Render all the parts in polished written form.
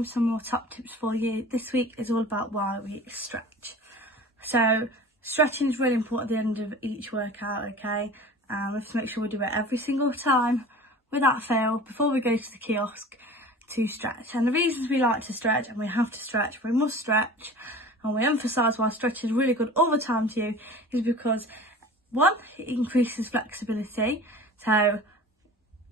again with some more top tips for you. This week is all about why we stretch. So stretching is really important at the end of each workout, okay? We have to make sure we do it every single time without fail before we go to the kiosk to stretch. And the reasons we like to stretch, and we have to stretch, we must stretch, and we emphasise why stretching is really good all the time to you, is because one, it increases flexibility. So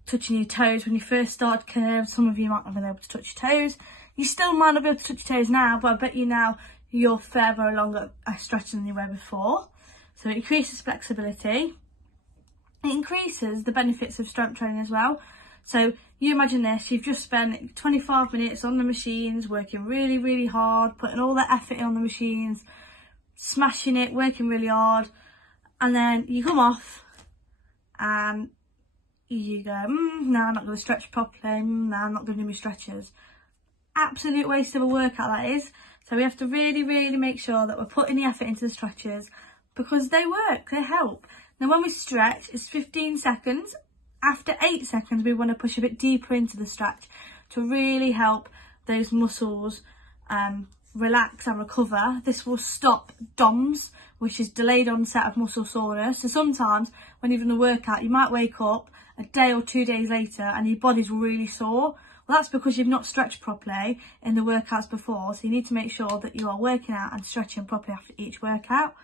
touching your toes when you first start curves, some of you might not have been able to touch your toes. You still might not be able to touch your toes now, but I bet you now you're further along at stretching than you were before. So it increases flexibility. It increases the benefits of strength training as well. So you imagine this, you've just spent 25 minutes on the machines, working really, really hard, putting all that effort in on the machines, smashing it, working really hard, and then you come off and you go, no, I'm not going to stretch properly, no, I'm not going to do my stretches. Absolute waste of a workout that is. So we have to really, really make sure that we're putting the effort into the stretches because they work, they help. Now when we stretch, it's 15 seconds. After 8 seconds, we want to push a bit deeper into the stretch to really help those muscles relax and recover. This will stop DOMS, which is delayed onset of muscle soreness. So sometimes when you've done a workout, you might wake up a day or 2 days later and your body's really sore. Well, that's because you've not stretched properly in the workouts before. So you need to make sure that you are working out and stretching properly after each workout.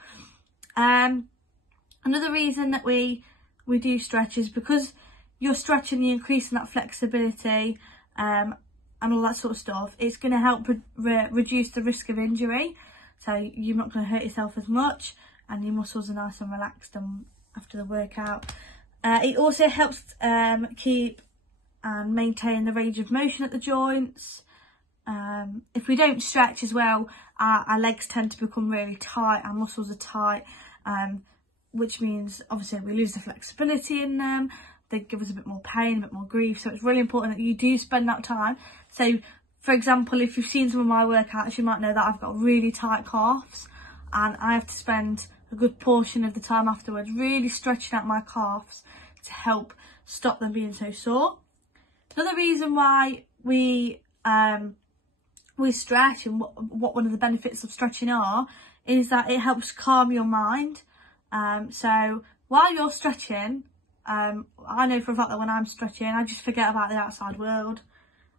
Another reason that we do stretch is because you're stretching, you're increasing that flexibility and all that sort of stuff. It's going to help reduce the risk of injury. So you're not going to hurt yourself as much and your muscles are nice and relaxed after the workout. It also helps keep and maintain the range of motion at the joints. If we don't stretch as well, our legs tend to become really tight, our muscles are tight, which means obviously we lose the flexibility in them. They give us a bit more pain, a bit more grief. So it's really important that you do spend that time. So for example, if you've seen some of my workouts, you might know that I've got really tight calves and I have to spend a good portion of the time afterwards really stretching out my calves to help stop them being so sore. Another reason why we stretch and what one of the benefits of stretching are is that it helps calm your mind. So while you're stretching, I know for a fact that when I'm stretching, I just forget about the outside world.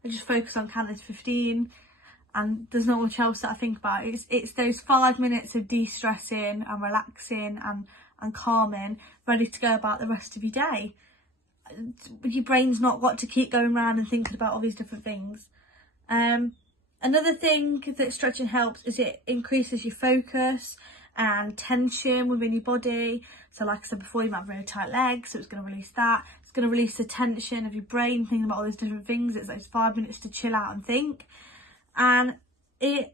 I just focus on counting to 15 and there's not much else that I think about. It's those 5 minutes of de-stressing and relaxing and calming, ready to go about the rest of your day. Your brain's not got to keep going around and thinking about all these different things. Another thing that stretching helps is it increases your focus and tension within your body. So like I said before, you might have really tight legs, so it's going to release that. It's going to release the tension of your brain, thinking about all those different things. It's those 5 minutes to chill out and think. And it's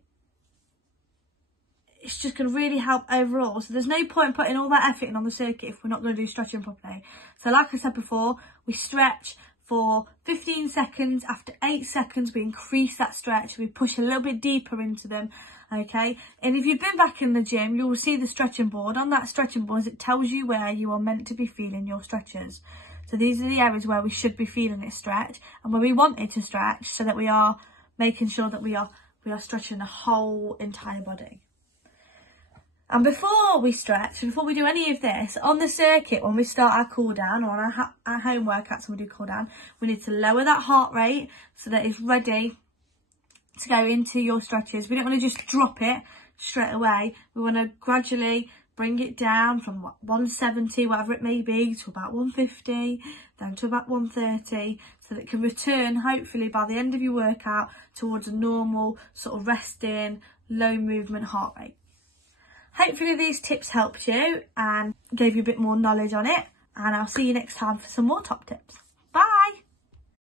just going to really help overall. So there's no point putting all that effort in on the circuit if we're not going to do stretching properly. So like I said before, we stretch for 15 seconds. After 8 seconds, we increase that stretch. We push a little bit deeper into them. Okay, and if you've been back in the gym, you will see the stretching board. On that stretching board, it tells you where you are meant to be feeling your stretches. So these are the areas where we should be feeling it stretch and where we want it to stretch, so that we are making sure that we are stretching the whole entire body. And before we stretch, before we do any of this, on the circuit, when we start our cool down, or on our home workouts when we do cool down, we need to lower that heart rate so that it's ready to go into your stretches. We don't want to just drop it straight away. We want to gradually bring it down from 170, whatever it may be, to about 150, down to about 130, so that it can return, hopefully by the end of your workout, towards a normal sort of resting, low movement heart rate. Hopefully these tips helped you and gave you a bit more knowledge on it, and I'll see you next time for some more top tips. Bye!